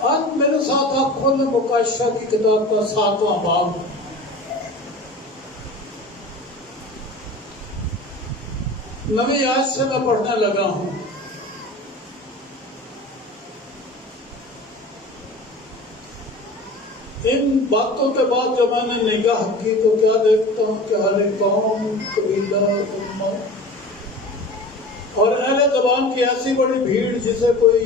آج میرے ساتھ آپ کھولیں مکاشفہ کی کتاب کا 7واں باب. نویں آیت سے میں پڑھنے لگا ہوں. ان باتوں کے بعد جب میں نے نگاہ کی تو کیا دیکھتا ہوں کہ ہر ایک قوم، قبیلہ، امت اور اہل زبان کی ایسی بڑی بھیڑ جسے کوئی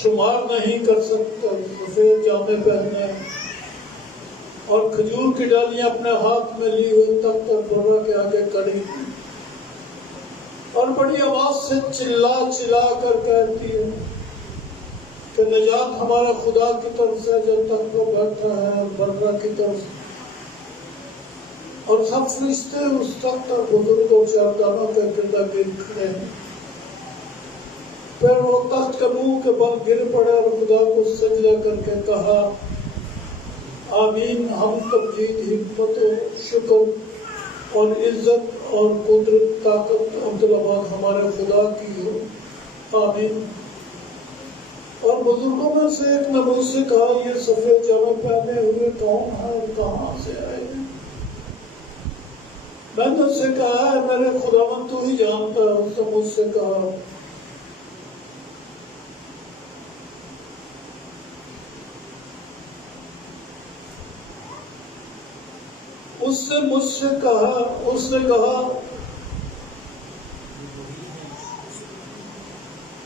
شمار نہیں کر سکتا، سفید جامے پہنے اور کھجور کی ڈالیاں اپنے ہاتھ میں لی ہوئے تب تک برا کے آگے کڑی اور بڑی آواز سے چلا چلا کر کہتی ہے کہ نجات ہمارا خدا کی طرف سے جب تک وہ بیٹھا ہے اور برا کی طرف سے، اور سب فرشتے اس تخت اور بزرگ اور شہزادوں کے گرد کھڑے ہیں. پھر وہ تخت کے منہ کے بل گر پڑے اور خدا کو سجدہ کر کے کہا آمین، ہم تمجید، حکمت و شکر اور عزت اور قدرت، طاقت، عبدالآباد ہمارے خدا کی ہو، آمین. اور بزرگوں میں سے ایک نے مجھ سے کہا یہ سفید جامے پہنے ہوئے کون ہے اور کہاں سے آئے ہیں؟ میں نے اس سے کہا ہے میرے خداوند تو ہی جانتا ہے. اس نے مجھ سے کہا اس نے کہا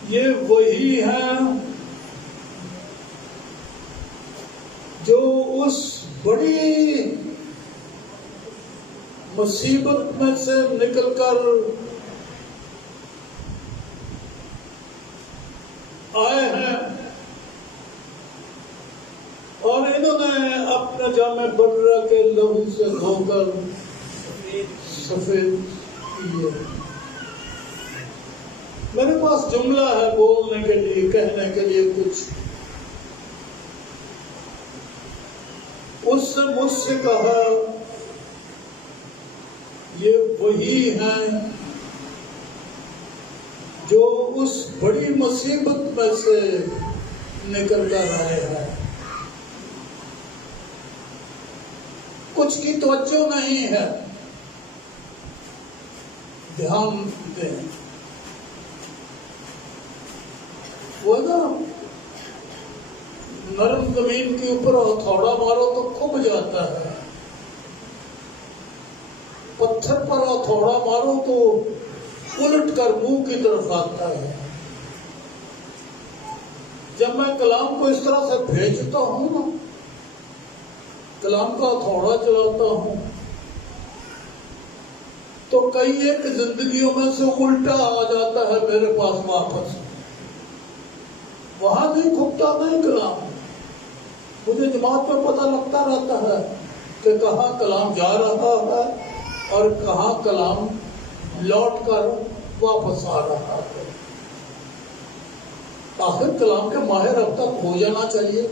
یہ وہی ہیں جو اس بڑی مصیبت میں سے نکل کر آئے ہیں اور انہوں نے اپنے جامے برہ کے لہو سے دھو کر سفید کیے. میرے پاس جملہ ہے بولنے کے لیے، کہنے کے لیے کچھ. اس نے مجھ سے کہا یہ وہی ہیں جو اس بڑی مصیبت میں سے نکل کر آئے ہیں. کچھ کی توجہ نہیں ہے، دھیان دیں. وہ نا نرم زمین کے اوپر ہتھوڑا مارو تو کھب جاتا ہے، پتھر پر ہتھوڑا مارو تو الٹ کر منہ کی طرف آتا ہے. جب میں کلام کو اس طرح سے بھیجتا ہوں نا، کلام کا ہتھوڑا چلاتا ہوں تو کئی ایک زندگیوں میں سے الٹا آ جاتا ہے میرے پاس واپس. وہاں نہیں کھپتا نہیں کلام. مجھے جماعت میں پتہ لگتا رہتا ہے کہ کہاں کلام جا رہا ہے اور کہاں کلام لوٹ کر واپس آ رہا ہے. آخر کلام کے ماہر اب تک ہو جانا چاہیے.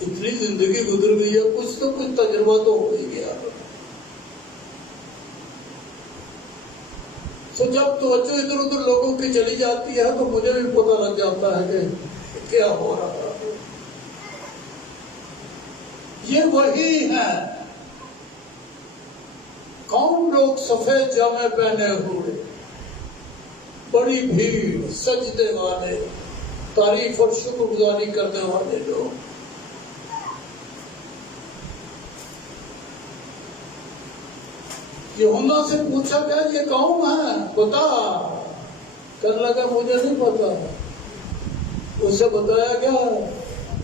اتنی زندگی گزر گئی ہے، کچھ تو کچھ تجربہ تو ہو ہی گیا. تو جب توجہ ادھر ادھر لوگوں کی چلی جاتی ہے تو مجھے بھی پتہ لگ جاتا ہے کہ کیا ہو رہا ہے. یہ وہی ہیں. کون لوگ سفید جامے پہنے ہوئے، بڑی بھیڑ، سجدے والے، تعریف اور شکر گزاری کرنے والے لوگ. یوحنا سے پوچھا گیا یہ کون ہے بتا، کہنے لگا مجھے نہیں پتا. اسے بتایا گیا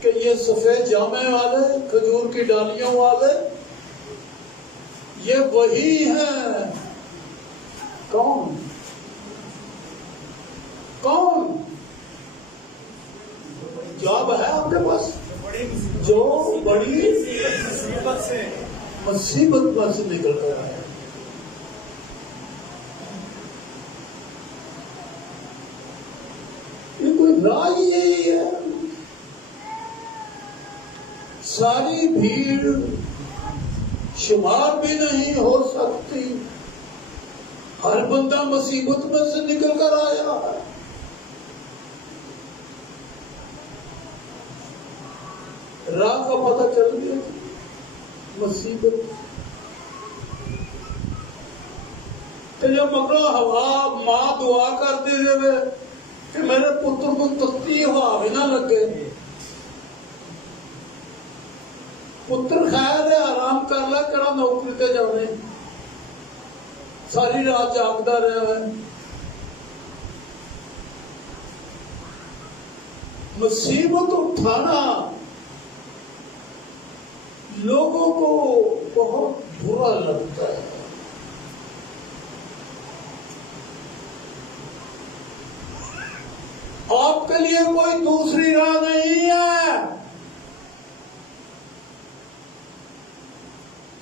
کہ یہ سفید جامے والے، کھجور کی ڈالیوں والے، یہ وہی ہیں. کون کون؟ جواب ہے آپ کے پاس؟ جو بڑی مصیبت میں سے نکل کر آئے. راج یہی ہے. ساری بھیڑ شمار بھی نہیں ہو سکتی. ہر بندہ مصیبت میں سے نکل کر آیا ہے. راہ کا پتہ چل گیا، مصیبت کہ جب مکڑا ہوا ماں دعا کر دی دے کہ میرے پتر کو تختی ہوا بھی نہ لگے، پتر خیر ہے آرام کر لے، کہڑا نوکری تے جانے، ساری رات جاگتا رہا ہے۔ مصیبت اٹھانا لوگوں کو بہت برا لگتا ہے، آپ کے لیے کوئی دوسری راہ نہیں ہے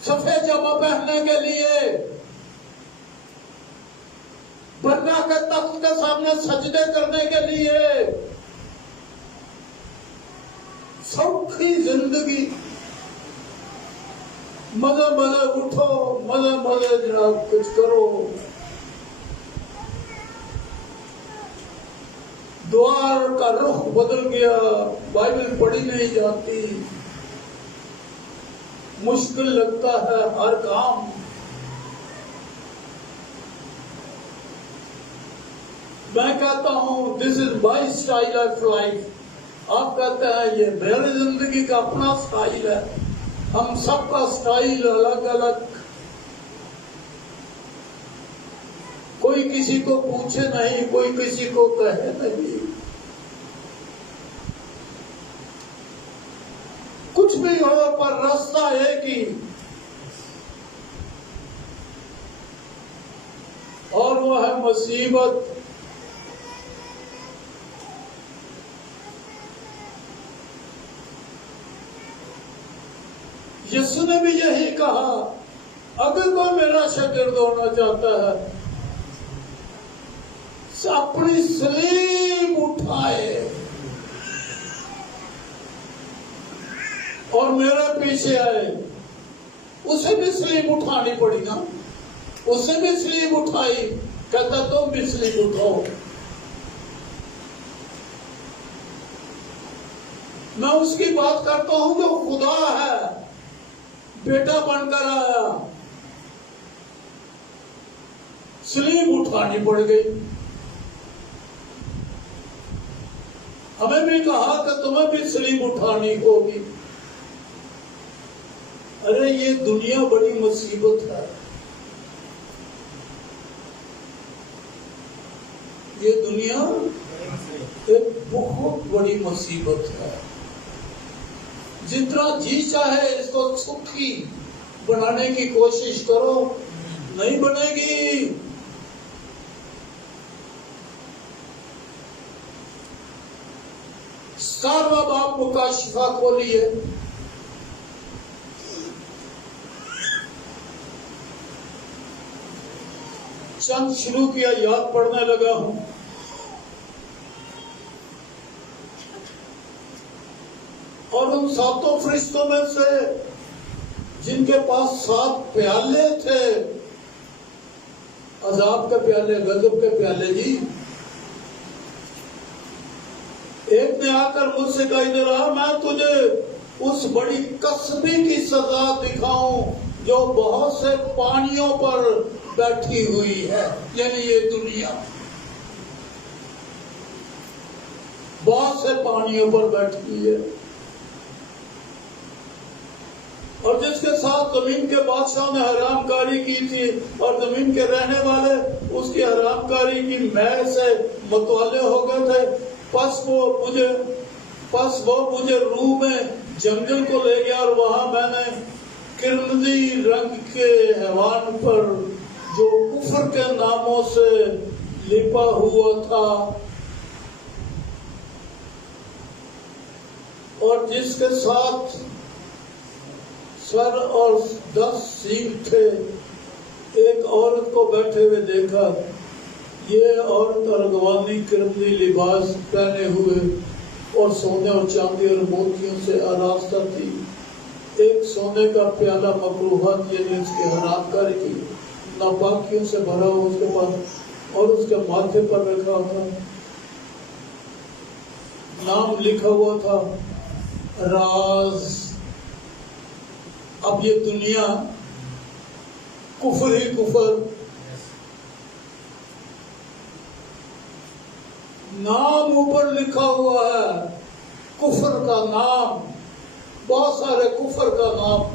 سفید جامہ پہننے کے لیے، بنا کے تخت کے سامنے سجدے کرنے کے لیے، سوکھی زندگی، مزے مزے اٹھو، مزے مزے جناب کچھ کرو، دوار کا رخ بدل گیا، بائبل پڑھی نہیں جاتی، مشکل لگتا ہے ہر کام۔ میں کہتا ہوں دس از مائی اسٹائل آف لائف، آپ کہتے ہیں یہ میری زندگی کا اپنا اسٹائل ہے، ہم سب کا اسٹائل الگ الگ، کوئی کسی کو پوچھے نہیں، کوئی کسی کو کہے نہیں، کچھ بھی ہو پر راستہ ایک ہی، اور وہ ہے مصیبت۔ یسوع نے بھی یہی کہا، اگر کوئی میرا شاگرد ہونا چاہتا ہے اپنی صلیب اٹھائے اور میرے پیچھے آئے۔ اسے بھی صلیب اٹھانی پڑی نا، اسے بھی صلیب اٹھائی، کہتا تم بھی صلیب اٹھاؤ۔ میں اس کی بات کرتا ہوں جو خدا ہے، بیٹا بن کر آیا، صلیب اٹھانی پڑ گئی۔ ہمیں بھی کہا کہ تمہیں بھی صلیب اٹھانی ہوگی۔ ارے یہ دنیا بڑی مصیبت ہے، یہ دنیا ایک بہت بڑی مصیبت ہے۔ جتنا جی چاہے اس کو سکھی بنانے کی کوشش کرو، نہیں بنے گی۔ سارا باپ مکاشفہ کھولیے، چند شروع کیا، یاد پڑھنے لگا ہوں۔ اور ان ساتوں فرشتوں میں سے جن کے پاس 7 پیالے تھے، عذاب کے پیالے، غضب کے پیالے جی، ایک نے آ کر مجھ سے کہا، ادھر آ، میں تجھے اس بڑی کسبی کی سزا دکھاؤں جو بہت سے پانیوں پر بیٹھی ہوئی ہے، یعنی یہ دنیا بہت سے پانیوں پر بیٹھی ہے، اور جس کے ساتھ زمین کے بادشاہ نے حرام کاری کی تھی اور زمین کے رہنے والے اس کی حرام کاری کی مہ سے متولے ہو گئے تھے۔ پس وہ مجھے روح میں جنگل کو لے گیا، اور وہاں میں نے کرمزی رنگ کے حیوان پر جو کفر کے ناموں سے لپا ہوا تھا اور جس کے ساتھ سر اور 10 سینگ تھے، ایک عورت کو بیٹھے ہوئے دیکھا۔ یہ عورت ارغوانی کرمزی لباس پہنے ہوئے اور سونے اور چاندی اور موتیوں سے آراستہ تھی، ایک سونے کا پیالہ مکروہات یعنی اس کے حرام کاری کی ناپاکیوں سے بھرا ہوا اس کے پاس، اور اس کے ماتھے پر رکھا تھا، نام لکھا ہوا تھا راز. اب یہ دنیا کفر ہی کفر، نام اوپر لکھا ہوا ہے کفر کا نام، بہت سارے کفر کا نام.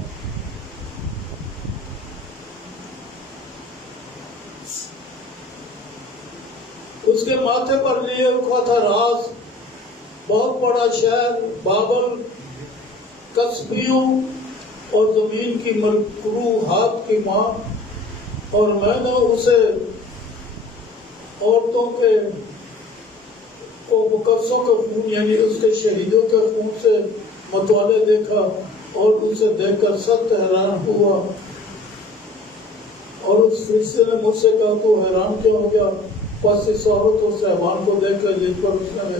اس کے ماتھے پر لیے رکھا تھا راز، بہت بڑا شہر بابل، کسبیوں اور زمین کی مکروہات کی ماں، اور میں نے اسے عورتوں کے مقدسوں کے خون یعنی اس کے شہیدوں کے خون سے متوالے دیکھا، اور اسے دیکھ کر سخت حیران ہوا. اور اس فرشتے نے مجھ سے کہا تو حیران کیوں ہو گیا؟ پس اس عورت اور صحبان کو دیکھ کر جس پر اس نے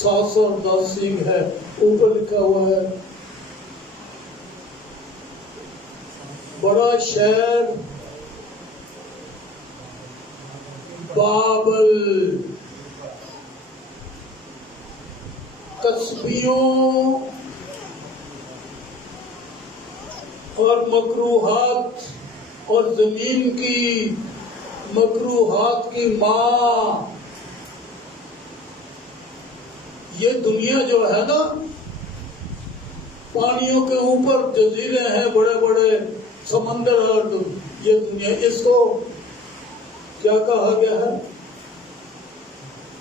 7 سو 10 سینگ ہے، اوپر لکھا ہوا ہے بڑا شہر بابل، کسبیوں اور مکروہات اور زمین کی مکروہات کی ماں. یہ دنیا جو ہے نا، پانیوں کے اوپر جزیرے ہیں، بڑے بڑے سمندر، اور یہ دنیا، اس کو کیا کہا گیا ہے؟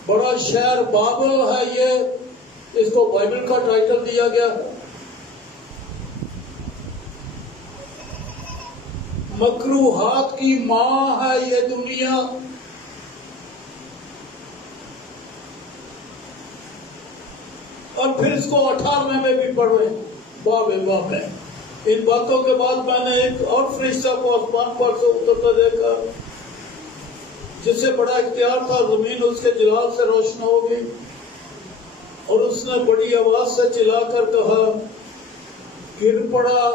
بڑا شہر بابل ہے. یہ اس کو بائبل کا ٹائٹل دیا گیا ہے. مکروہات کی ماں ہے یہ دنیا. اور پھر اس کو 18ویں میں بھی پڑھے باب ہے. ان باتوں کے بعد میں نے ایک اور فرشتہ کو آسمان پر سے اترتا دیکھا، جسے بڑا اختیار تھا. زمین اس کے جلال سے روشن ہو گئی، اور اس نے بڑی آواز سے چلا کر کہا، گر پڑا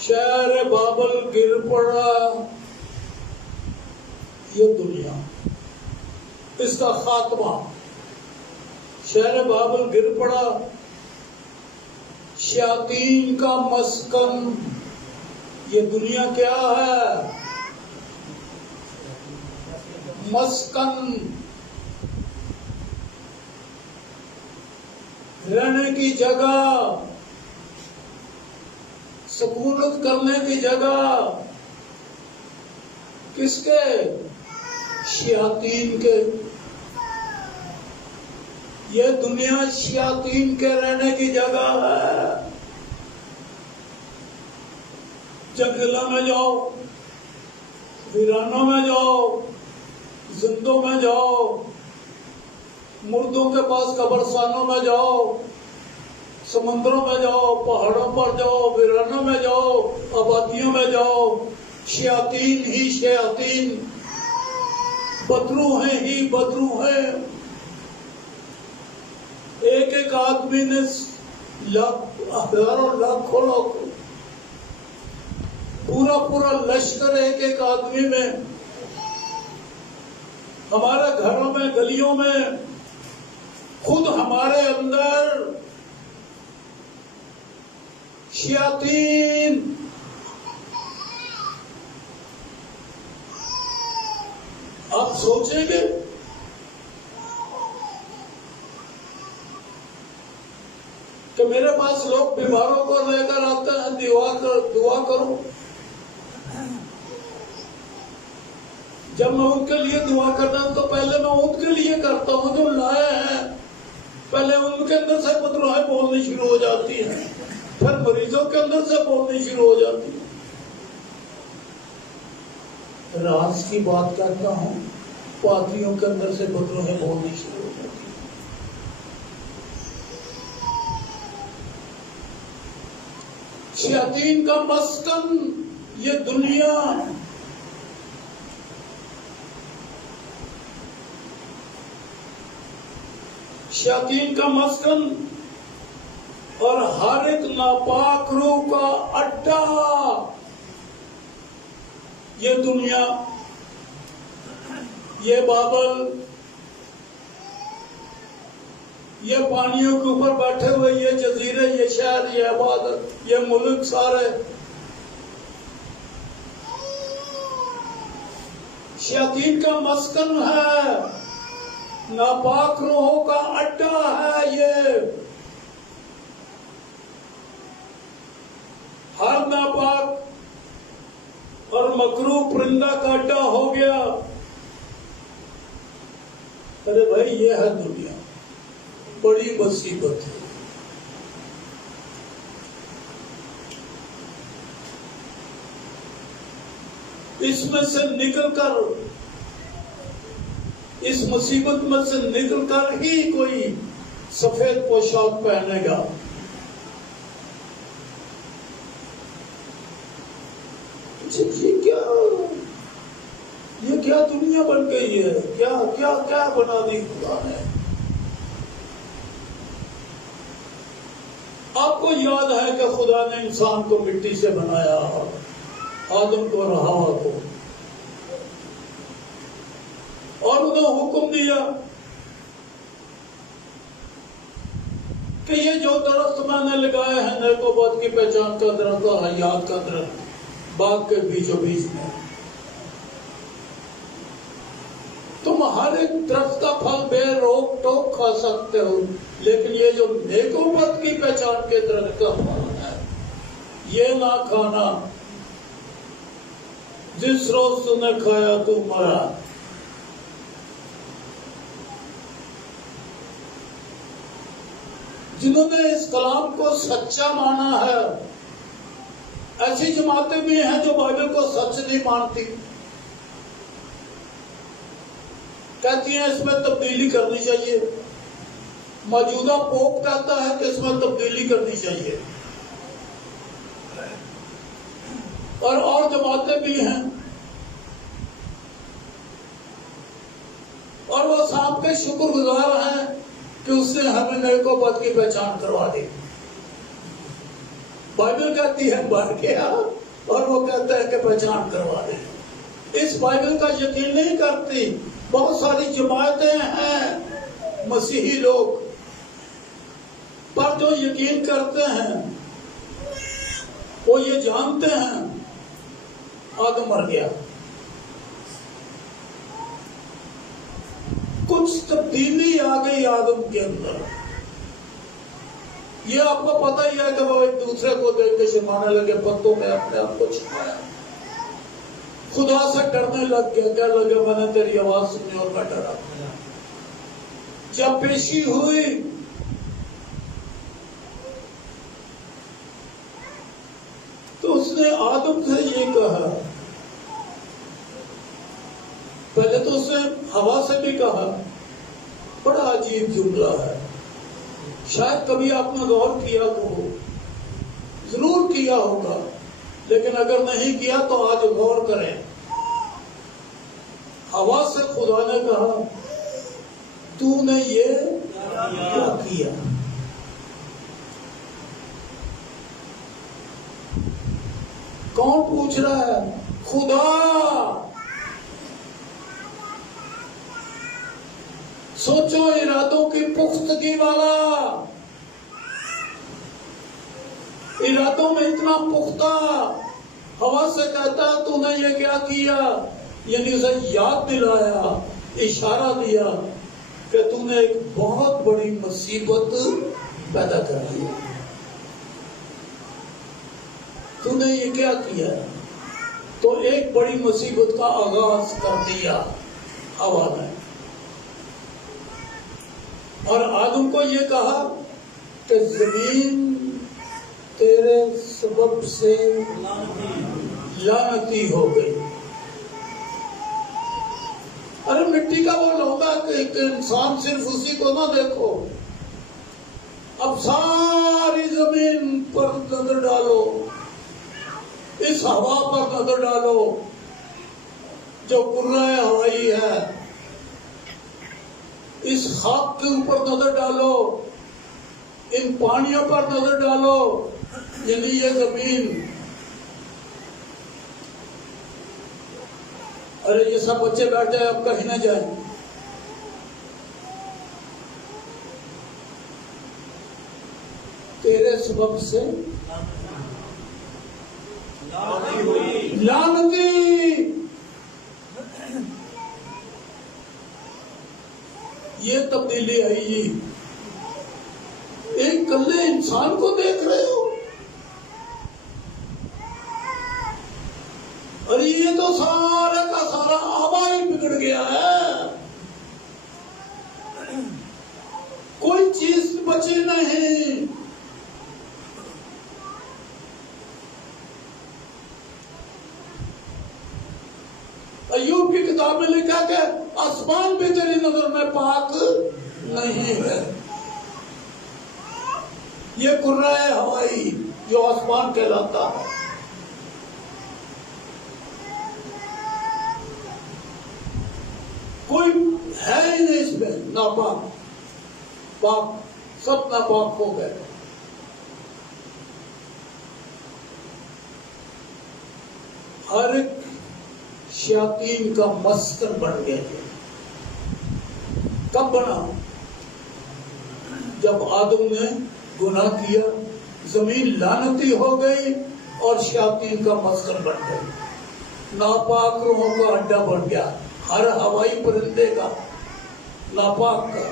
شہر بابل، گر پڑا. یہ دنیا، اس کا خاتمہ. شہر بابل گر پڑا، شیاطین کا مسکن. یہ دنیا کیا ہے؟ مسکن، رہنے کی جگہ، سکونت کرنے کی جگہ. کس کے؟ شیاطین کے. یہ دنیا شیاطین کے رہنے کی جگہ ہے. جنگلوں میں جاؤ، ویرانوں میں جاؤ، زندوں میں جاؤ، مردوں کے پاس قبرستانوں میں جاؤ، سمندروں میں جاؤ، پہاڑوں پر جاؤ، ویرانوں میں جاؤ، آبادیوں میں جاؤ، شیاطین ہی شیاطین، بدرو ہیں ہی بدرو ہیں. ایک ایک آدمی نے ہزاروں لاکھوں پورا لشکر ایک ایک آدمی میں. ہمارے گھروں میں، گلیوں میں، خود ہمارے اندر شیاطین. آپ سوچیں گے کہ میرے پاس لوگ بیماروں کو لے کر آتے ہیں، دعا کرو. جب میں ان کے لیے دعا کرتا ہوں تو پہلے میں ان کے لیے کرتا ہوں جو لائے ہیں. پہلے ان کے اندر سے بدروہیں بولنی شروع ہو جاتی ہیں، پھر مریضوں کے اندر سے بولنی شروع ہو جاتی ہے. راز کی بات کرتا ہوں، پادریوں کے اندر سے بدروہیں بولنی شروع ہو جاتی ہیں. شیاطین کا مسکن یہ دنیا. شیاطین کا مسکن اور ہر ایک ناپاک روح کا اڈا یہ دنیا، یہ بابل. یہ پانیوں کے اوپر بیٹھے ہوئے یہ جزیرے، یہ شہر، یہ عبادت، یہ ملک سارے شیاطین کا مسکن ہے، ناپاک روحوں کا اڈا ہے۔ یہ ہر ناپاک اور مکروہ پرندہ کا اڈا ہو گیا۔ ارے بھائی یہ ہے دنیا، بڑی مصیبت ہے۔ اس میں سے نکل کر، اس مصیبت میں سے نکل کر ہی کوئی سفید پوشاک پہنے گا۔ یہ کیا دنیا بن گئی ہے؟ کیا بنا دی خدا نے؟ آپ کو یاد ہے کہ خدا نے انسان کو مٹی سے بنایا، آدم کو اور حوا کو، اور انہیں حکم دیا کہ یہ جو درخت میں نے لگائے ہیں، نیک و بد کی پہچان کا درخت اور حیات کا درخت، باغ کے بیچوں بیچ میں، تم ہر ایک درخت کا پھل بے روک ٹوک کھا سکتے ہو، لیکن یہ جو نیک و بد کی پہچان کے درخت کا پھل ہے یہ نہ کھانا، جس روز تم نے کھایا تو مرا۔ جنہوں نے اس کلام کو سچا مانا ہے، ایسی جماعتیں بھی ہیں جو بائبل کو سچ نہیں مانتی، کہتی ہیں اس میں تبدیلی کرنی چاہیے، موجودہ پوپ کہتا ہے کہ اس میں تبدیلی کرنی چاہیے، اور جماعتیں بھی ہیں، اور وہ صاحب کے شکر گزار ہیں کہ اس نے ہمیں نیک و بد کی پہچان کروا دی۔ بائبل کہتی ہے مر گیا، اور وہ کہتا ہے کہ پہچان کروا دے۔ اس بائبل کا یقین نہیں کرتی۔ بہت ساری جماعتیں ہیں، مسیحی لوگ، پر جو یقین کرتے ہیں وہ یہ جانتے ہیں آدم مر گیا۔ کچھ تبدیلی آ گئی آدم کے اندر۔ یہ آپ کو پتہ ہی ہے کہ وہ ایک دوسرے کو دیکھ کے شرمانے لگے، پتوں میں اپنے آپ کو چھپایا، خدا سے ڈرنے لگ گیا، کہنے لگے میں نے تیری آواز سنی اور میں ڈرا۔ جب پیشی ہوئی تو اس نے آدم سے یہ کہا، پہلے تو اس نے ہوا سے بھی کہا، بڑا عجیب جملہ ہے، شاید کبھی آپ نے غور کیا ہو، ضرور کیا ہوگا، لیکن اگر نہیں کیا تو آج غور کریں۔ ہوا سے خدا نے کہا تو نے یہ کیا کیا؟ کون پوچھ رہا ہے؟ خدا۔ سوچو ارادوں کی پختگی والا، ارادوں میں اتنا پختہ، ہوا سے کہتا ہے تو نے یہ کیا کیا، یعنی اسے یاد دلایا، اشارہ دیا کہ تو نے ایک بہت بڑی مصیبت پیدا کر دی، تو نے یہ کیا کیا؟ تو ایک بڑی مصیبت کا آغاز کر دیا ہوا نے، اور آدم کو یہ کہا کہ زمین تیرے سبب سے لعنتی ہو گئی۔ ارے مٹی کا وہ لوٹا کہ انسان صرف اسی کو نہ دیکھو، اب ساری زمین پر نظر ڈالو، اس ہوا پر نظر ڈالو جو کرۂ ہوائی ہے، اس خاک کے اوپر نظر ڈالو، ان پانیوں پر نظر ڈالو، یعنی یہ زمین۔ ارے یہ سب بچے بیٹھے اب کہیں نہ جائیں، تیرے سبب سے لعنتی. یہ تبدیلی آئی. ایک کلے انسان کو دیکھ رہے ہو اور یہ تو سارا کا سارا آبا ہی بگڑ گیا ہے. کوئی چیز بچی نہیں. ایوب کی کتاب میں لکھا کہ آسمان بھی تیری نظر میں پاک نہیں ہے. یہ کرہ ہوائی جو آسمان کہلاتا ہے. کوئی ہے ہی نہیں اس میں ناپاک. پاک سب ناپاک ہو گئے. ہر ایک شیاطین کا مسکن بن گئے. کب بنا؟ جب آدم نے گناہ کیا، زمین لعنتی ہو گئی اور شیاطین کا مسکن بن گئی. ناپاک روحوں کا اڈا بن گیا. ہر ہوائی پرندے کا، ناپاک کا.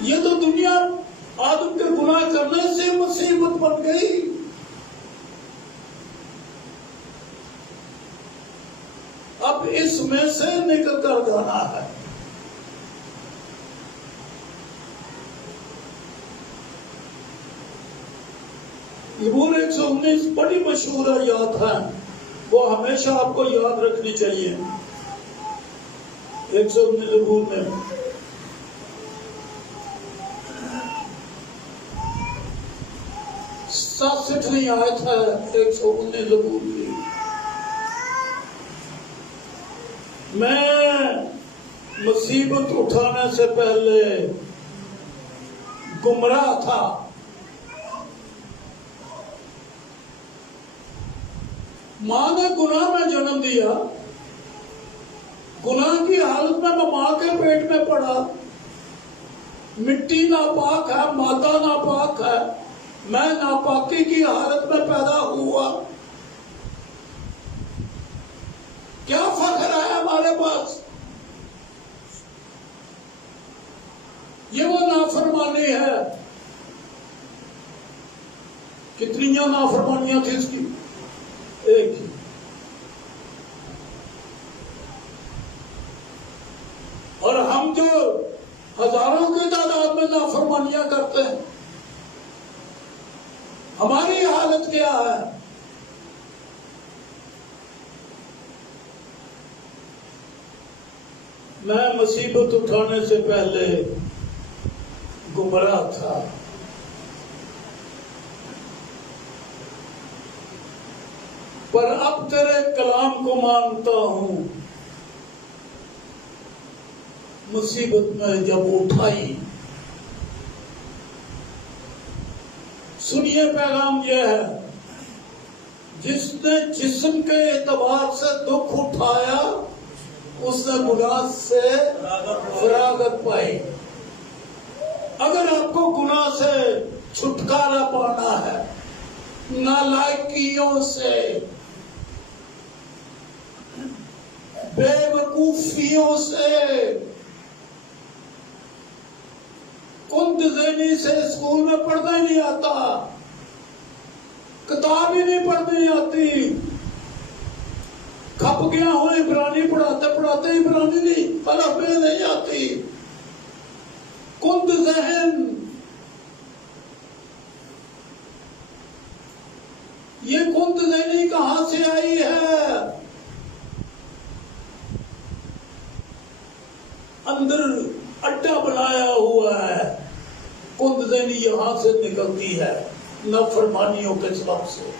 یہ تو دنیا آدم کے گناہ کرنے سے مصیبت بن گئی. اب اس میں سے نکل کر جانا ہے. زبور 119 بڑی مشہور آیات ہے، وہ ہمیشہ آپ کو یاد رکھنی چاہیے. 119 زبور میں 67ویں آیت ہے 119 زبور کی. میں مصیبت اٹھانے سے پہلے گمراہ تھا. ماں نے گناہ میں جنم دیا، گناہ کی حالت میں ماں کے پیٹ میں پڑا. مٹی ناپاک ہے، مادہ ناپاک ہے. میں ناپاکی کی حالت میں پیدا ہوا. کیا فخر ہے ہمارے پاس؟ یہ وہ نافرمانی ہے. کتنی نافرمانیاں تھی اس کی؟ ایک ہی. اور ہم جو ہزاروں کی تعداد میں نافرمانیاں کرتے ہیں، ہماری حالت کیا ہے؟ میں مصیبت اٹھانے سے پہلے گمراہ تھا. پر اب تیرے کلام کو مانتا ہوں. مصیبت میں جب اٹھائی، سنیے پیغام یہ ہے، جس نے جسم کے اعتبار سے دکھ اٹھایا اس نے گناہ سے فراغت پائی. اگر آپ کو گناہ سے چھٹکارا پانا ہے، نالائکیوں سے، بے وقوفیوں سے، کند ذہنی سے، اسکول میں پڑھنا ہی نہیں آتا، کتاب ہی نہیں پڑھنی آتی، کھپ گیا ہوں عبرانی پڑھاتے پڑھاتے عبرانی نہیں، فلک میں نہیں آتی، کند ذہن. یہ کند ذہنی کہاں سے آئی ہے؟ اندر اڈا بنایا ہوا ہے. کند ذہنی یہاں سے نکلتی ہے، نافرمانیوں کے سبب سے.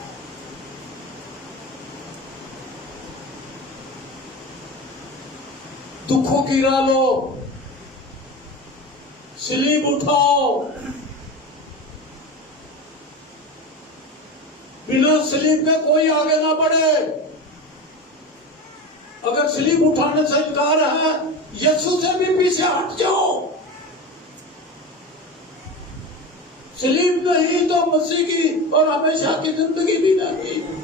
دکھوں کی راہ لو، سلیب اٹھاؤ. بنا سلیب کے کوئی آگے نہ بڑھے. اگر سلیب اٹھانے سے انکار ہے، یسوع سے بھی پیچھے ہٹ جاؤ. سلیم نہیں تو مسیح کی اور ہمیشہ کی زندگی بھی نہیں.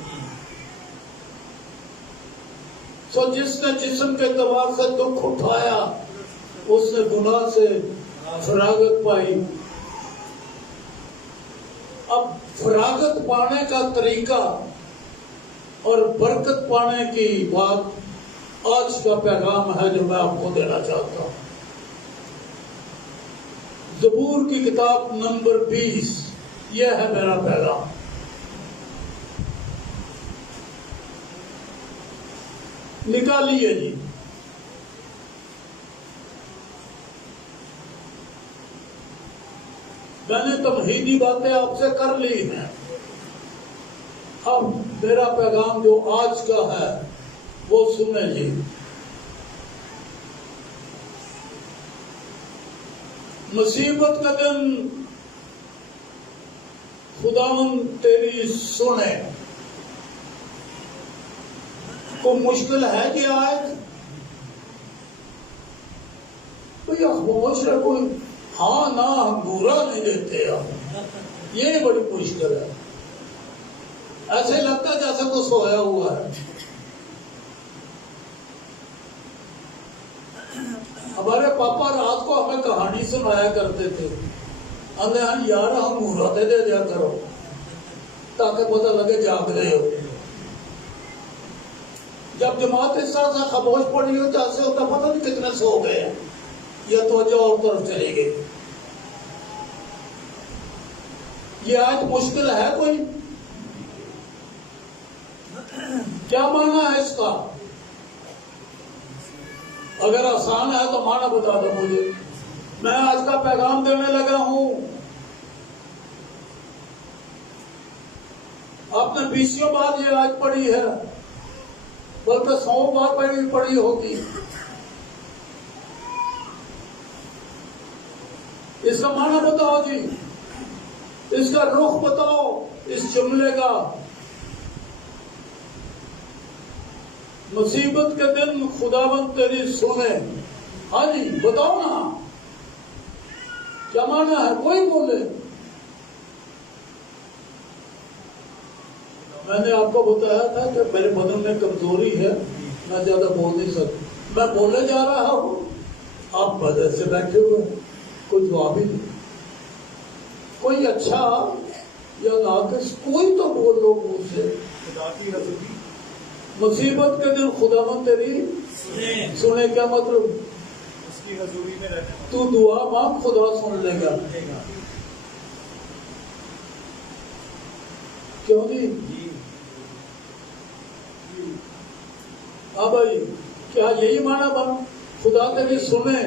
سو جس نے جسم کے اعتبار سے دکھ اٹھایا اس نے گناہ سے فراغت پائی. اب فراغت پانے کا طریقہ اور برکت پانے کی بات آج کا پیغام ہے جو میں آپ کو دینا چاہتا ہوں. زبور کی کتاب نمبر 20، یہ ہے میرا پیغام. نکالیے جی. میں نے تمہیدی باتیں آپ سے کر لی ہیں. اب میرا پیغام جو آج کا ہے وہ سنیں جی. مصیبت کا دن خداوند تیری سنے. کو مشکل ہے کہ آج کوئی خاموش ہے، کوئی ہاں نہ برا نہیں دیتے. یہ بڑی مشکل ہے. ایسے لگتا ہے جیسے کوئی سویا ہوا ہے. ہمارے پاپا رات کو ہمیں کہانی سنایا کرتے تھے. ہم نے یار ہم مہراتیں دے دیا کرو تاکہ پتہ لگے جاگ رہے ہو. جب جماعت اس طرح سے خاموش پڑی ہو جیسے ہوتا پتہ نہیں کتنے سو گئے ہیں یا توجہ اور طرف چلی گئی. یہ آج مشکل ہے کوئی؟ کیا معنی ہے اس کا؟ اگر آسان ہے تو معنی بتا دو مجھے. میں آج کا پیغام دینے لگا ہوں. آپ نے 20 بار یہ آج پڑھی ہے، بلکہ 100 بار پڑھی ہوگی. اس کا معنی بتاؤ جی، اس کا رخ بتاؤ اس جملے کا. مصیبت کے دن خداوند تیری سنے. ہاں جی بتاؤ نا کیا معنی ہے، کوئی بولے. میں نے آپ کو بتایا تھا کہ میرے بدن میں کمزوری ہے، میں زیادہ بول نہیں سکتا. میں بولنے جا رہا ہوں، آپ بدل سے بیٹھے ہوئے، کوئی جواب ہی نہیں. کوئی اچھا یا ناقص کوئی تو بول لو مجھ سے. مصیبت کے دن خداوند تیری سنے. کیا مطلب؟ اس کی حضوری میں رہنے. تو دعا مانگ خدا سن لے گا. کیوں نہیں؟ ہاں بھائی، کیا یہی معنی بنا خدا تیری سنے؟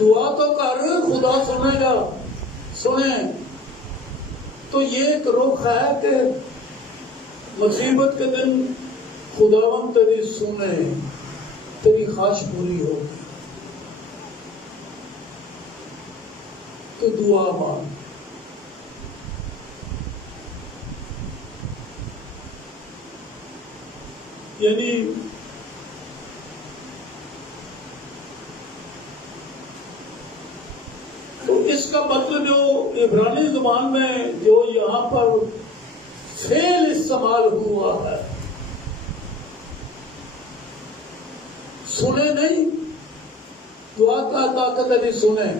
دعا تو کر، خدا سنے گا. سنے تو یہ ایک رخ ہے کہ مصیبت کے دن خداوند تیری سنے، تیری خواہش پوری ہوگی. تو دعا مانگ. یعنی تو اس کا مطلب جو عبرانی زبان میں جو یہاں پر فعل استعمال ہوا ہے، سنے نہیں، دعا کا طاقت نہیں سنے.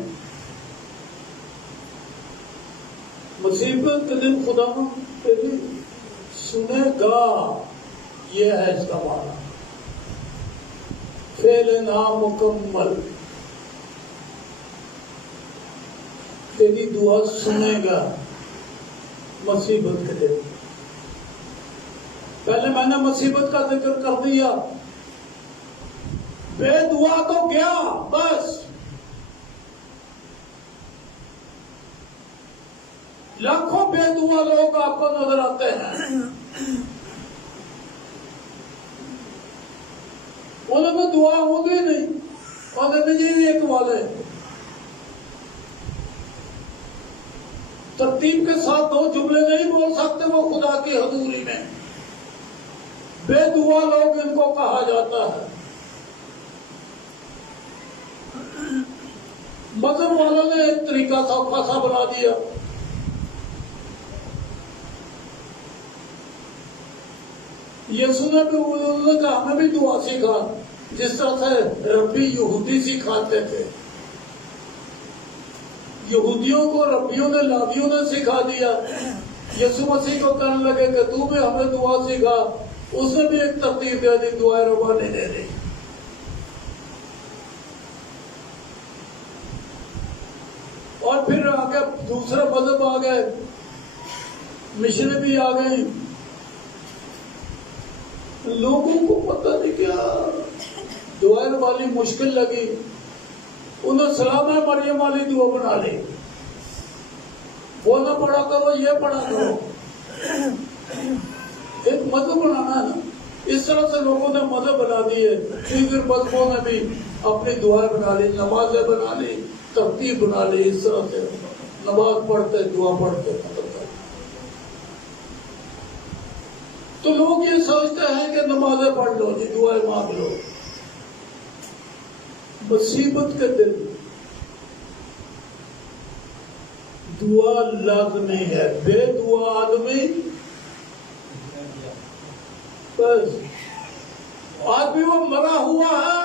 مصیبت کے دن خداوند تیری سنے گا، یہ ہے اس کا معنی. فعل نامکمل، تیری دعا سنے گا مصیبت کے دن. پہلے میں نے مصیبت کا ذکر کر دیا. بے دعا تو گیا بس. لاکھوں بے دعا لوگ آپ کو نظر آتے ہیں، انہوں میں دعا ہوگی نہیں اور نتیجے ایک والے ترتیب کے ساتھ 2 جملے نہیں بول سکتے وہ خدا کی حضوری میں. بے دعا لوگ ان کو کہا جاتا ہے. مذہب والوں نے ایک طریقہ سا خاصا بنا دیا. یسوع نے بھی انہوں نے کہا ہمیں بھی دعا سکھا جس طرح سے ربی یہودی سکھاتے تھے. یہودیوں کو ربیوں نے لاویوں نے سکھا دیا. یسوع مسیح کو کہنے لگے کہ تو بھی ہمیں دعا سکھا. اس نے بھی ایک ترتیب دے دی, دعائیں ربانی دے دی. اور پھر آگے دوسرے مذہب آ گئے, مشنیں بھی آ گئی. لوگوں کو پتہ نہیں کیا دعائیں والی مشکل لگی, انہیں سلام مریم والی دعا بنا لی. وہ نہ پڑھا کرو, یہ پڑھا کرو. ایک مذہب بنانا ہے نا. اس طرح سے لوگوں نے مذہب بنا دیے. پھر مذہبوں نے بھی اپنی دعائیں بنا لی, نمازیں بنا لی, ترتیب بنا لی. اس طرح سے نماز پڑھتے, دعا پڑھتے, ختم کرتے. تو لوگ یہ سوچتے ہیں کہ نمازیں پڑھ لو جی, دعائیں مانگ لو. مصیبت کے دن دعا لازمی ہے. بے دعا آدمی بس آج بھی وہ مرا ہوا ہے,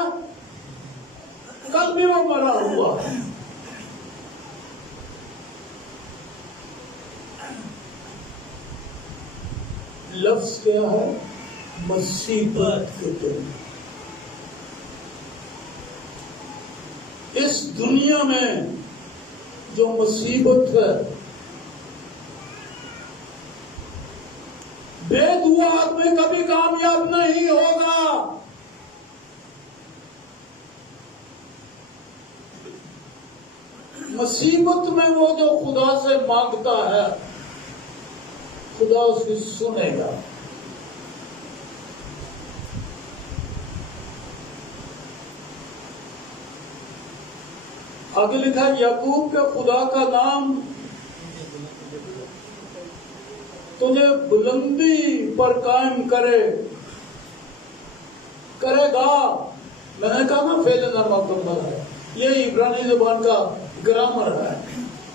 کل بھی وہ مرا ہوا ہے. لفظ کیا ہے؟ مصیبت کے دن. اس دنیا میں جو مصیبت ہے, بے دعا آدمی کبھی کامیاب نہیں ہوگا. مصیبت میں وہ جو خدا سے مانگتا ہے, خدا اس کی سنے گا. آگے لکھا یعقوب کے خدا کا نام تجھے بلندی پر قائم کرے گا. میں نے کہا نا فعل نامہ مکمل ہے. یہ عبرانی زبان کا گرامر ہے.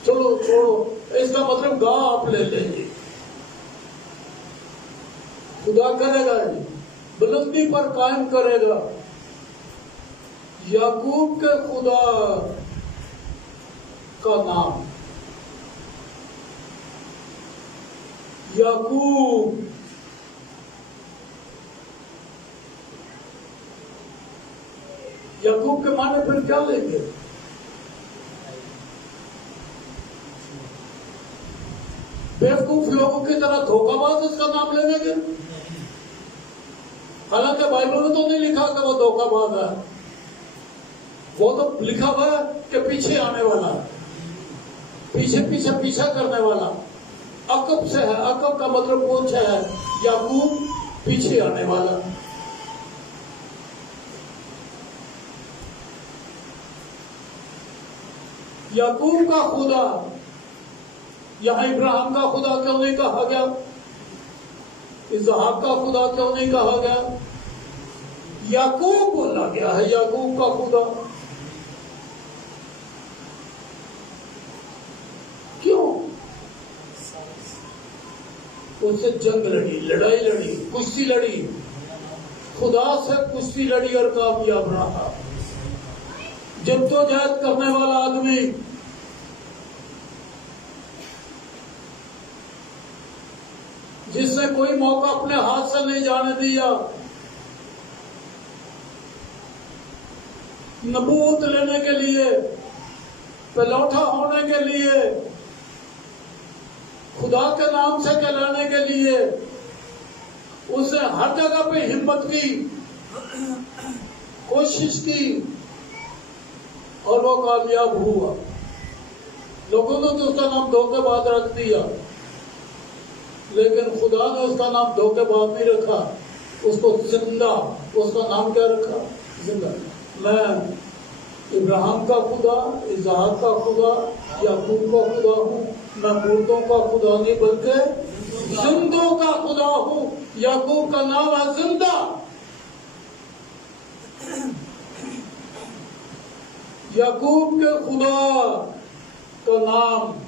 چلو چھوڑو, اس کا مطلب گا آپ لے لیجیے. خدا کرے گا جی, بلندی پر قائم کرے گا. یعقوب کے خدا کا نام یعقوب. یعقوب کے معنی پھر کیا لیں گے؟ بیوقوف لوگوں کی طرح دھوکہ باز اس کا نام لے لیں گے. حالانکہ بائبل میں تو نہیں لکھا کہ وہ دھوکہ باز ہے. وہ تو لکھا ہوا ہے کہ پیچھے آنے والا, پیچھے کرنے والا. عقب سے ہے, عقب کا مطلب پوچھ ہے. یعقوب پیچھے آنے والا. یعقوب کا خدا یہاں ابراہیم کا خدا کیوں نہیں کہا گیا؟ اسحاق کا خدا کیوں نہیں کہا گیا؟ یعقوب بولا گیا ہے یعقوب کا خدا. کیوں؟ اس سے جنگ لڑی, لڑائی لڑی, کشتی لڑی, خدا سے کشتی لڑی اور کامیاب رہا. جدوجہد کرنے والا آدمی جس نے کوئی موقع اپنے ہاتھ سے نہیں جانے دیا, نبوت لینے کے لیے, پلوٹا ہونے کے لیے, خدا کے نام سے کہلانے کے لیے, اس نے ہر جگہ پہ ہمت کی, کوشش کی اور وہ کامیاب ہوا. لوگوں نے تو اس کا نام دھوکے باز رکھ دیا, لیکن خدا نے اس کا نام دھوکے باز نہیں رکھا, اس کو زندہ, اس کا نام کیا رکھا؟ زندہ. میں ابراہیم کا خدا, اسحاق کا خدا, یعقوب کا خدا ہوں. میں مردوں کا خدا نہیں بلکہ زندوں کا خدا ہوں. یعقوب کا نام ہے زندہ. یعقوب کے خدا کا نام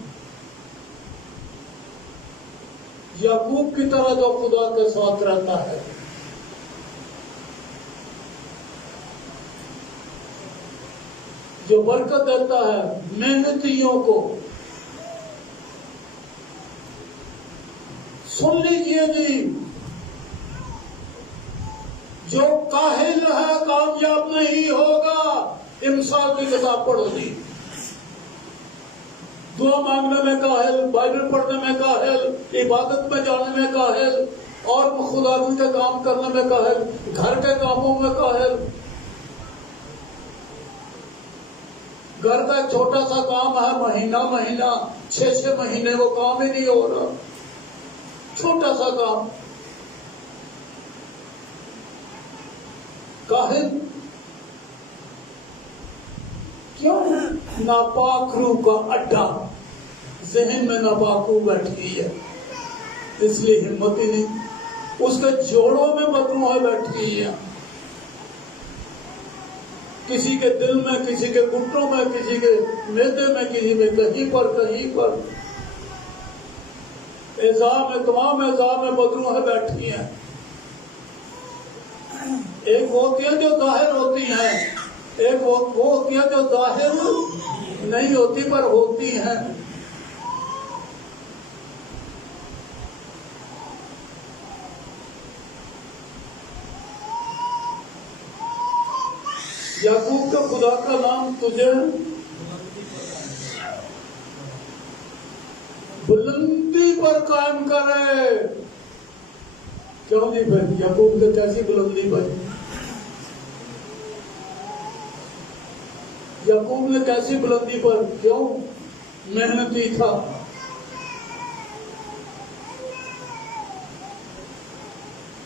یعقوب کی طرح جو خدا کے ساتھ رہتا ہے, جو برکت دیتا ہے محنتیوں کو. سن لیجئے جی، جو کاہل ہے کامیاب نہیں ہوگا. امثال کی کتاب پڑھو جی. دعا مانگنے میں کاہل، بائبل پڑھنے میں کاہل، عبادت میں جانے میں کاہل، اور خدا کے کام کرنے میں کاہل، گھر کے کاموں میں کاہل. گھر کا ایک چھوٹا سا کام ہے، مہینہ 6 مہینے وہ کام ہی نہیں ہو رہا. چھوٹا سا کام. کاہل کیوں؟ ناپاک روح کا اڈا ذہن میں ناپاک روح بیٹھی ہے، اس لیے ہمت ہی نہیں. اس کے جوڑوں میں بدروح بیٹھی ہے، کسی کے دل میں، کسی کے گھٹنوں میں، کسی کے معدے میں، کسی میں کہیں پر تمام اعضاء میں بدروح بیٹھی ہیں. ایک وہ ہوتی ہے جو ظاہر ہوتی ہیں، ایک وہ ہوتی ہے جو ظاہر نہیں ہوتی پر ہوتی ہیں. یعقوب کا خدا کا نام تجھے بلندی پر قائم کرے. کیوں نہیں بھائی؟ یعقوب نے کیسی بلندی پائی؟ یعقوب نے کیسی بلندی پر؟ کیوں؟ محنتی تھا.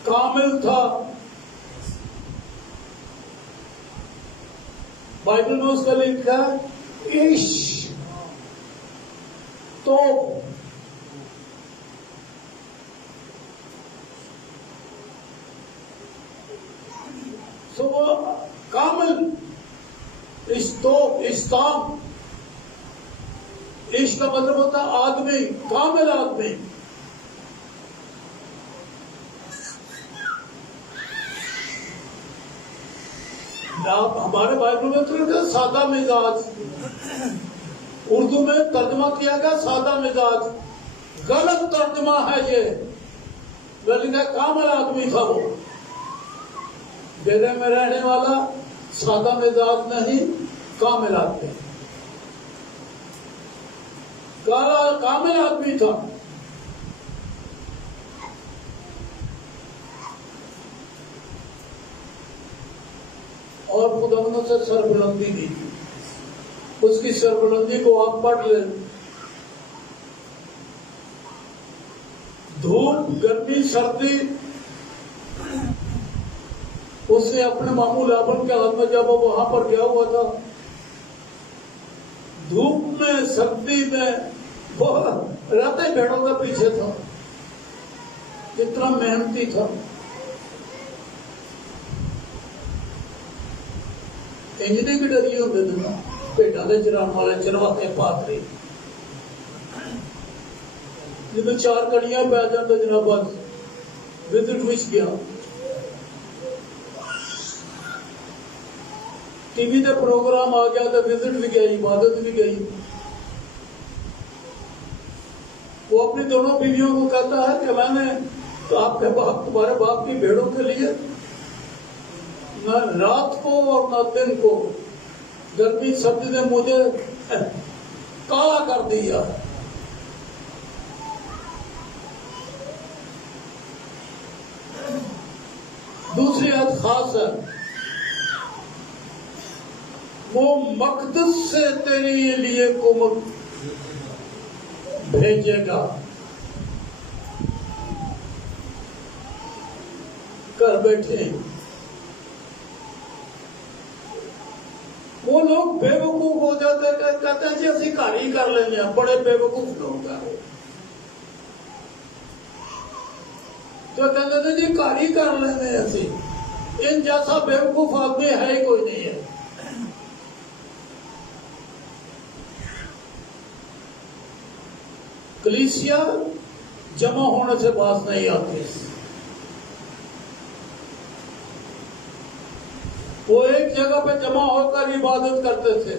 کامل تھا. بائبل میں اس کا لکھا ہے عشق تو کامل. استام عشق کا مطلب ہوتا ہے آدمی، کامل آدمی. ہمارے بائبل میں تو لکھا سادہ مزاج، اردو میں ترجمہ کیا گیا سادہ مزاج. غلط ترجمہ ہے یہ. بلکہ کامل آدمی تھا وہ. ڈیرے میں رہنے والا سادہ مزاج نہیں، کامل آدمی. کامل آدمی تھا. اور خدا نے سے سربلندی دی. اس کی سربلندی کو آپ پڑھ لیں. دھوپ، گرمی، سردی، اس نے اپنے ماموں لابن کے ہاتھ میں جب وہ وہاں پر گیا ہوا تھا، دھوپ میں، سردی میں، وہ رہتے بھیڑوں کے پیچھے تھا. اتنا محنتی تھا. انجنی کی ڈری ہوتے تھے، پیٹا دے چران والے چرواتے پاتری جن 4 کڑیاں پہ جاتے جناب وزٹ وچ گیا. ٹی وی تے پروگرام آ گیا تو وزٹ بھی گئی، عبادت بھی گئی. وہ اپنی دونوں بیویوں کو کہتا ہے کہ میں نے تو آپ کے باپ، تمہارے باپ کی بھیڑوں کے لیے نہ رات کو اور نہ دن کو، گرمی سردی نے مجھے کالا کر دیا. دوسری حد خاص ہے، وہ مقدس سے تیرے لیے کمک بھیجے گا. کر بیٹھے وہ لوگ بے وقوف ہو جاتے، کہتے ہیں جی اسی گھر ہی کر لیں گے. بڑے بے وقوف لوگ ہیں تو کہتے تھے جی گھر ہی کر لیں گے اسی. ان جیسا بے وقوف آدمی ہے ہی کوئی نہیں ہے. کلیسیا جمع ہونے سے باز نہیں آتی. وہ ایک جگہ پہ جمع ہو کر عبادت کرتے تھے.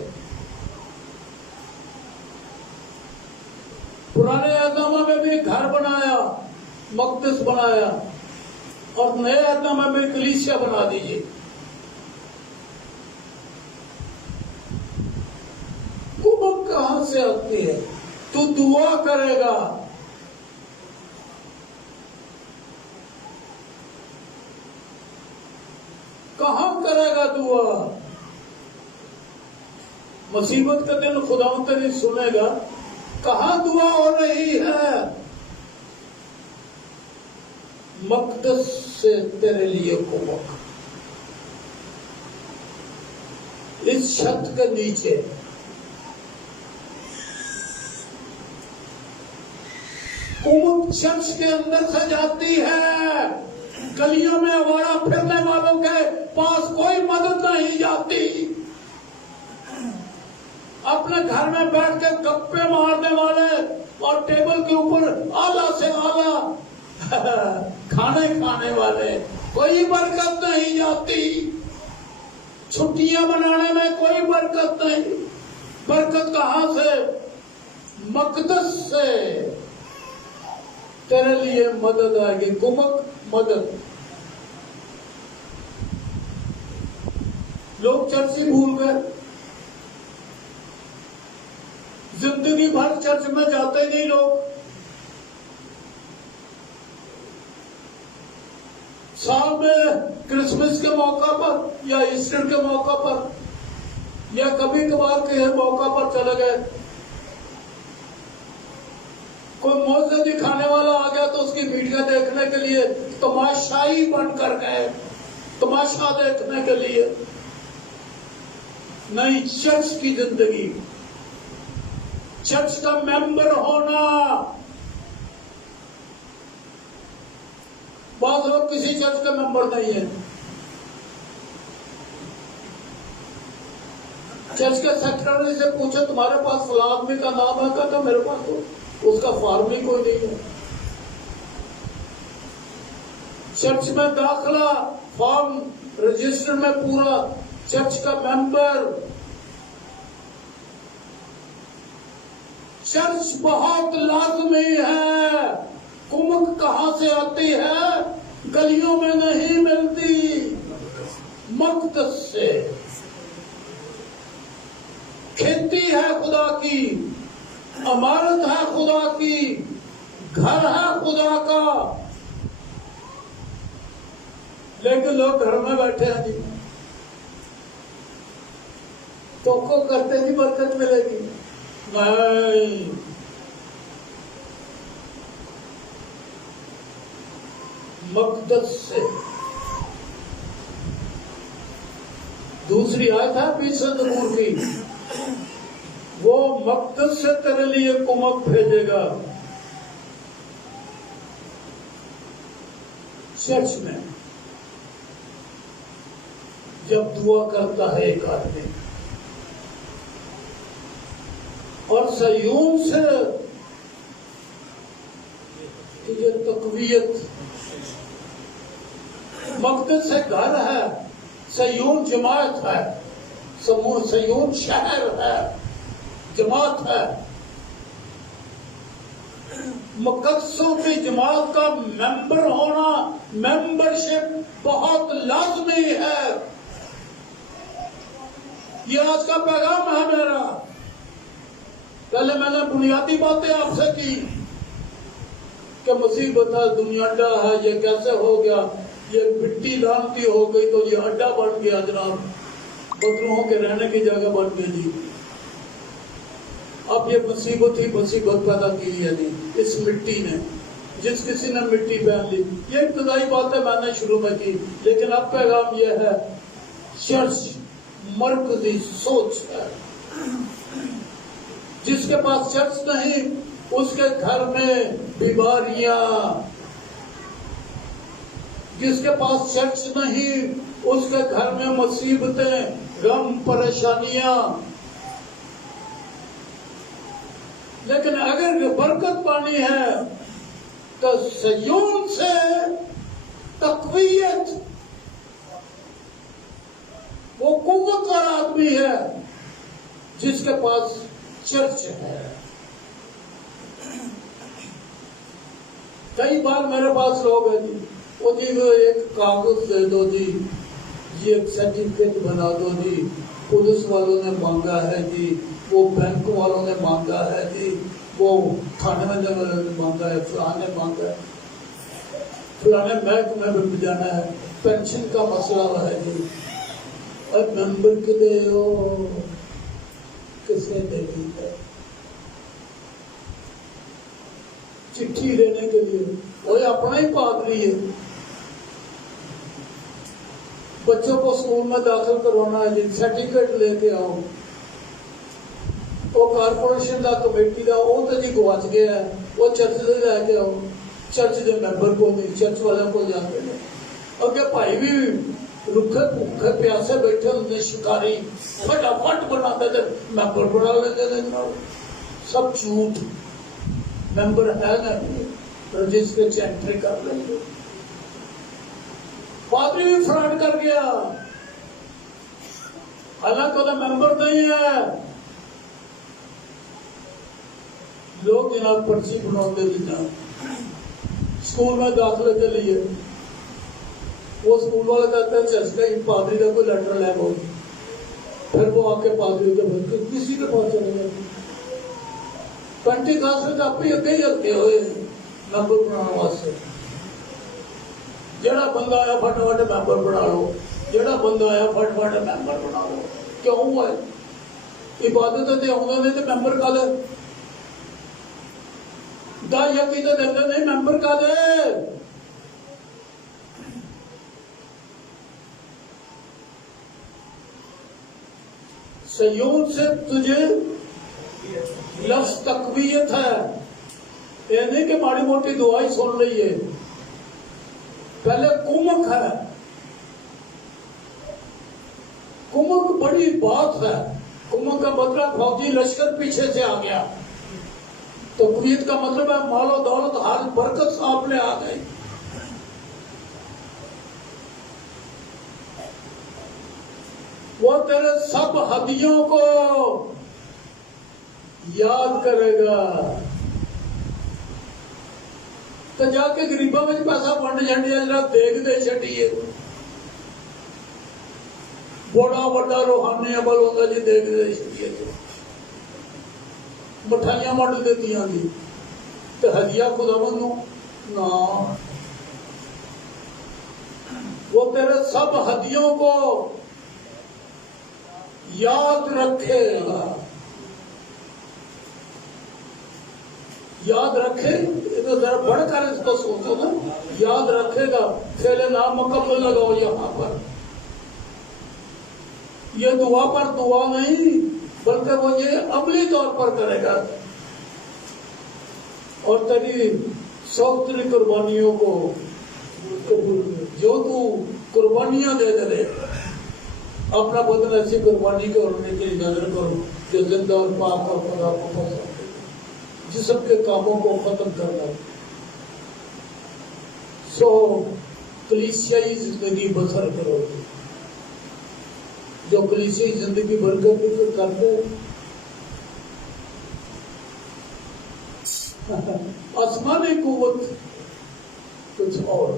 پرانے عہد نامہ میں بھی گھر بنایا، مقدس بنایا، اور نئے عہد نامہ میں کلیسیا بنا دیجیے. کمک کہاں سے آتی ہے؟ تو دعا کرے گا. کہاں کرے گا دعا؟ مصیبت کا دن خدا تیری سنے گا. کہاں دعا ہو رہی ہے؟ مقدس سے تیرے لیے کمک. اس چھت کے نیچے کمک چرچ کے اندر سے جاتی ہے. گلیوں میں آوارہ پھرنے والوں کے پاس کوئی مدد نہیں جاتی. اپنے گھر میں بیٹھ کے گپے مارنے والے اور ٹیبل کے اوپر اعلیٰ سے اعلیٰ کھانے کھانے والے، کوئی برکت نہیں جاتی. چھٹیاں منانے میں کوئی برکت نہیں. برکت کہاں سے؟ مقدس سے تیرے لیے مدد آئے گی. کمک، مدد. لوگ چرچ ہی بھول گئے. زندگی بھر چرچ میں جاتے نہیں لوگ. سال میں کرسمس کے موقع پر یا ایسٹر کے موقع پر یا کبھی کبھار کے موقع پر چلے گئے. کوئی موزے دکھانے والا آ گیا تو اس کی ویڈیو دیکھنے کے لیے تماشائی بن کر گئے، تماشا دیکھنے کے لیے. نہیں، چرچ کی زندگی، چرچ کا ممبر ہونا. بعض لوگ کسی چرچ کا ممبر نہیں ہے. چرچ کے سیکرٹری سے پوچھو تمہارے پاس فلاں آدمی کا نام ہے؟ کہتا میرے پاس تو اس کا فارم ہی کوئی نہیں ہے. چرچ میں داخلہ فارم رجسٹر میں پورا چرچ کا ممبر. چرچ بہت لازمی ہے. کمک کہاں سے آتی ہے؟ گلیوں میں نہیں ملتی، مقدس سے. کھیتی ہے خدا کی، عمارت ہے خدا کی، گھر ہے خدا کا، لیکن لوگ گھر میں بیٹھے ہیں. جی تو کو کرتے ہی برکت ملے گی؟ نہیں. مقدس سے. دوسری آیت ہے 20 زبور کی، وہ مقدس سے تیرے لیے کمک بھیجے گا. چرچ میں جب دعا کرتا ہے ایک آدمی اور صیون سے یہ تقویت، مقدس سے گھر ہے، صیون جماعت ہے، صیون شہر ہے، جماعت ہے. مقدسوں کی جماعت کا ممبر ہونا، ممبرشپ بہت لازمی ہے. یہ آج کا پیغام ہے میرا. پہلے میں نے بنیادی باتیں آپ سے کی کہ مصیبت ہے، دنیا اڈا ہے، یہ کیسے ہو گیا، یہ مٹی لانتی ہو گئی تو یہ اڈا بن گیا جناب، بدروہوں کے رہنے کی جگہ بن گئی. جی اب یہ مصیبت ہی مصیبت پیدا کی ہے. نہیں، اس مٹی نے، جس کسی نے مٹی پہن لی. یہ ابتدائی باتیں میں نے شروع میں کی، لیکن اب پیغام یہ ہے چرچ مرکزی سوچ ہے. جس کے پاس چرچ نہیں اس کے گھر میں بیماریاں، جس کے پاس چرچ نہیں اس کے گھر میں مصیبتیں، غم، پریشانیاں. لیکن اگر برکت پانی ہے تو صیون سے تقویت. وہ قوت والا آدمی ہے جس کے پاس چرچ ہے. کئی بار میرے پاس لوگ ہیں جی وہ جی وہ ایک کاغذ دے دو جی ایک سرٹیفکیٹ بنا دو جی پولیس والوں نے مانگا ہے جی وہ بینک والوں نے مانگا ہے جی وہ تھانے والوں نے مانگا ہے فلاں نے مانگا ہے فلانے محکمے میں جانا ہے پینشن کا مسئلہ ہے جی اور ممبر کے لیے کسے دے دی ہے چٹھی دینے کے لیے وہی اپنا ہی پادری ہے. بچوں کو اسکول میں داخل کروانا ہے جی سرٹیفکیٹ لے کے آؤ وہ کارپوریشن کا کمیٹی کا وہ تو جی گواچ گیا ہے وہ چرچ سے لے کے آؤ چرچ کے ممبر کو نہیں چرچ والوں کو جاتے ہیں. اگے بھائی بھی رکھے بھوکے پیاسے بیٹھے ہوتے شکاری فٹافٹ بناتے تھے ممبر بنا لیتے تھے. سب جھوٹ. ممبر ہے نا رجسٹر سے انٹری کر لیں گے. پادری بھی فراڈ کر گیا حالانکہ وہ ممبر نہیں ہے. لوگ جناب پرچی بناتے تھے اسکول میں داخلے کے لیے وہ اسکول والے کہتے ہیں چرچ کا پادری کا کوئی لیٹر لے لو پھر وہ آ کے پادری کے بچے کسی کے پاس چلے جاتے کنٹی خاص میں آپ ہی اگے ہی رکھے ہوئے نمبر بنانے واسطے. جڑا بندہ آیا فٹافٹ ممبر بنا لو جڑا بندہ آیا فٹافٹ ممبر بنا لو. کیوں ہے عبادت تے آؤں نے تو ممبر کا دے دا یقین تو دیتے نہیں ممبر کا دے. سیون سے تجھے لفظ تقویت ہے یہ نہیں کہ ماڑی موٹی دعائی سن لئیے پہلے کمک ہے. کمک بڑی بات ہے. کمک کا مطلب فوجی لشکر پیچھے سے آ گیا. تقویت کا مطلب ہے مال و دولت ہر برکت سامنے آ گئی. وہ تیرے سب ہدیوں کو یاد کرے گا. تو جا کے غریباں میں پیسہ ونڈ جنڈیا جرا دیکھ دے چڈیے بڑا بڑا روحانی عمل ہوتا جی دیکھ دے چڈیے مٹھائیاں ونڈ دیتی جی تو ہدیہ خدا منو نا. وہ تیرے سب ہدیوں کو یاد رکھے گا. یاد رکھے تو ذرا بڑھ کر اس کو سوچو نا. یاد رکھے گا فعل نام مکمل لگاؤ یہاں پر. یہ دعا پر دعا نہیں بلکہ وہ یہ عملی طور پر کرے گا اور تیری سوتری قربانیوں کو جو تو قربانیاں دے دے اپنا بدن ایسی قربانی کرنے کی نظر کرو جو زندہ اور پاک اور خدا کو پسند ہے جسم کے کاموں کو ختم کرنا. سو کلیسیائی زندگی بسر کرو جو کلیسیائی زندگی برکت بھی کرتے آسمانی قوت کچھ اور.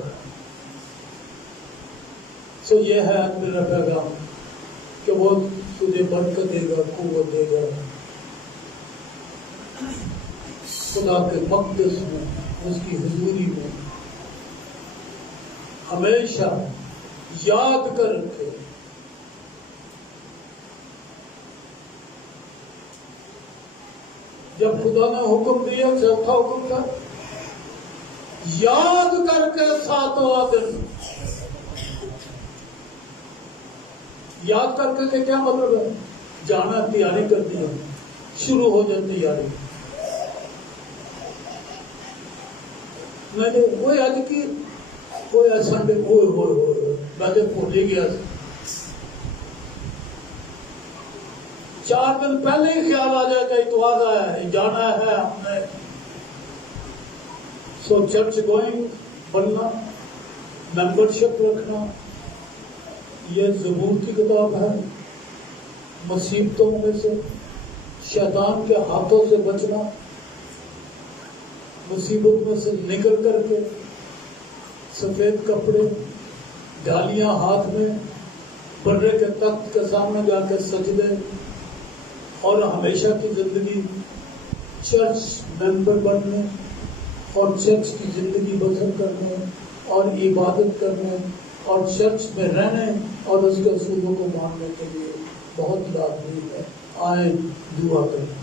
سو یہ ہے میرا پیغام کہ وہ تجھے برکت دے گا قوت دے گا. خدا کے مقدس میں اس کی حضوری میں ہمیشہ یاد کر کے جب خدا نے حکم دیا چوتھا حکم تھا یاد کر کے ساتواں دن. یاد کر کے کیا مطلب ہے؟ جانا تیاری کر دیا شروع ہو جائے تیاری. میں نے کوئی آج کی کوئی سنڈے میں تو بھول ہی گیا. 4 دن پہلے ہی خیال آ جائے کہ اتوار ہے جانا ہے ہم نے. سو چرچ گوئنگ بننا ممبر شپ رکھنا یہ زبور کی کتاب ہے. مصیبتوں میں سے، شیطان کے ہاتھوں سے بچنا، مصیبت میں سے نکل کر کے سفید کپڑے، ڈالیاں ہاتھ میں، برے کے تخت کے سامنے جا کے سجدے، اور ہمیشہ کی زندگی چرچ ممبر بننے اور چرچ کی زندگی بسر کرنے اور عبادت کرنے اور چرچ میں رہنے اور اس کے اصولوں کو ماننے کے لیے بہت لازمی ہے. آئیں دعا کریں.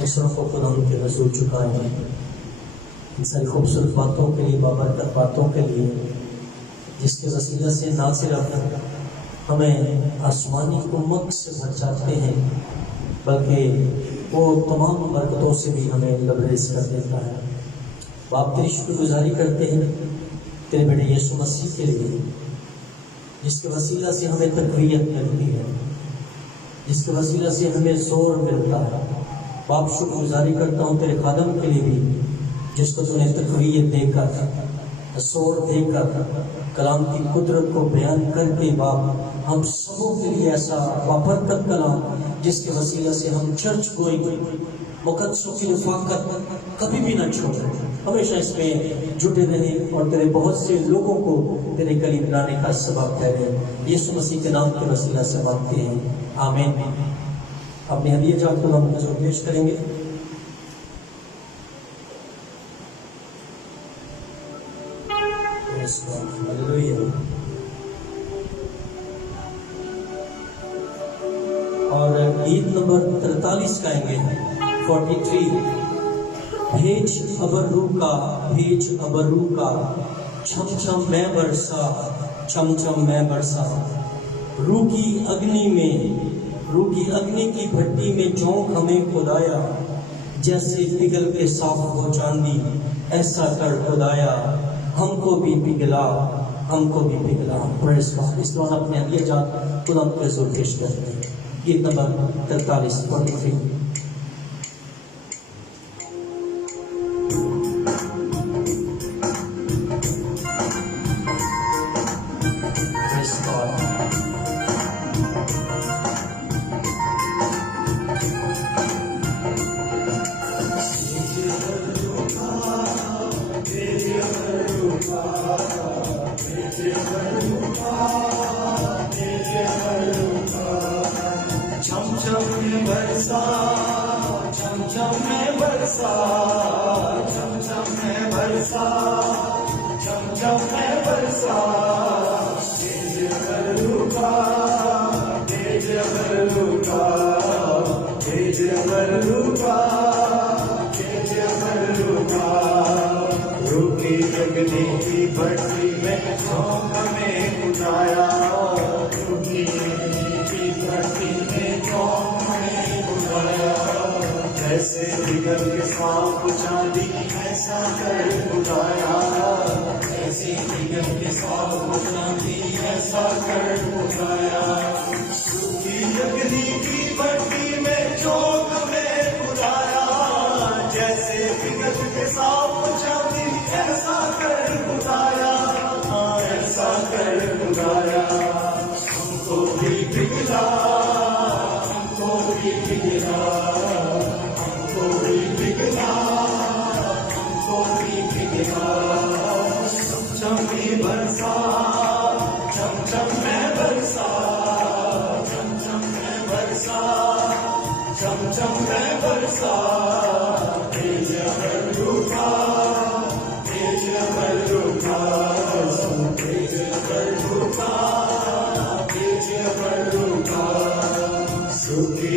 دوسروں کو قرآن کے رسول چکائے ہیں ان ساری خوبصورت باتوں کے لیے، بابرکت باتوں کے لیے، جس کے وسیلہ سے نہ صرف ہمیں آسمانی امت سے بھر جاتے ہیں بلکہ وہ تمام برکتوں سے بھی ہمیں لبریز کر دیتا ہے. باپ تیری شکر گزاری کرتے ہیں تیرے بیٹے یسوع مسیح کے لیے، جس کے وسیلہ سے ہمیں تقویت ملتی ہے، جس کے وسیلہ سے ہمیں زور ملتا ہے. باپ شکر گزاری کرتا ہوں تیرے خادم کے لیے بھی، جس کو تو نے تقویت دے کر، زور دے کر، کلام کی قدرت کو بیان کر کے باپ ہم سبوں کے لیے ایسا بابرکت کلام جس کے وسیلہ سے ہم چرچ گوئی مقدسوں کی رفاقت کبھی بھی نہ چھوڑیں، ہمیشہ اس میں جٹے رہیں اور تیرے بہت سے لوگوں کو تیرے قریب لانے کا سبب ٹھہرے. یسوع مسیح کے نام کے وسیلہ سے مانگتے ہیں، آمین. اپنے ہدیہ جات کو ہم حضور پیش کریں گے. اور گیت نمبر 43 گائیں گے. 43. بھیج ابرو کا، بھیج ابرو کا، چھم چھم میں برسا، چھم چھم میں برسا. روح کی اگنی میں، روح کی اگنی کی بھٹی میں چونک ہمیں خدایا، جیسے پگھل کے صاف ہو چاندی ایسا کر خدایا، ہم کو بھی پگھلا، ہم کو بھی پگھلا. پریز گاڈ. اس دوران اپنے ہدیہ جات خدا کے حضور پیش کرتے ہیں. گیت نمبر 43. 43.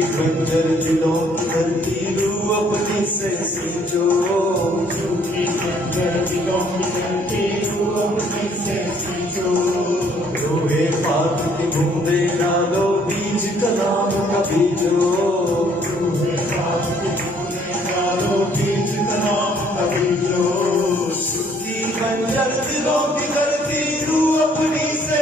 بنجر دلوں کی کرتی روح اپنی سے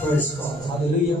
Praise God, Hallelujah।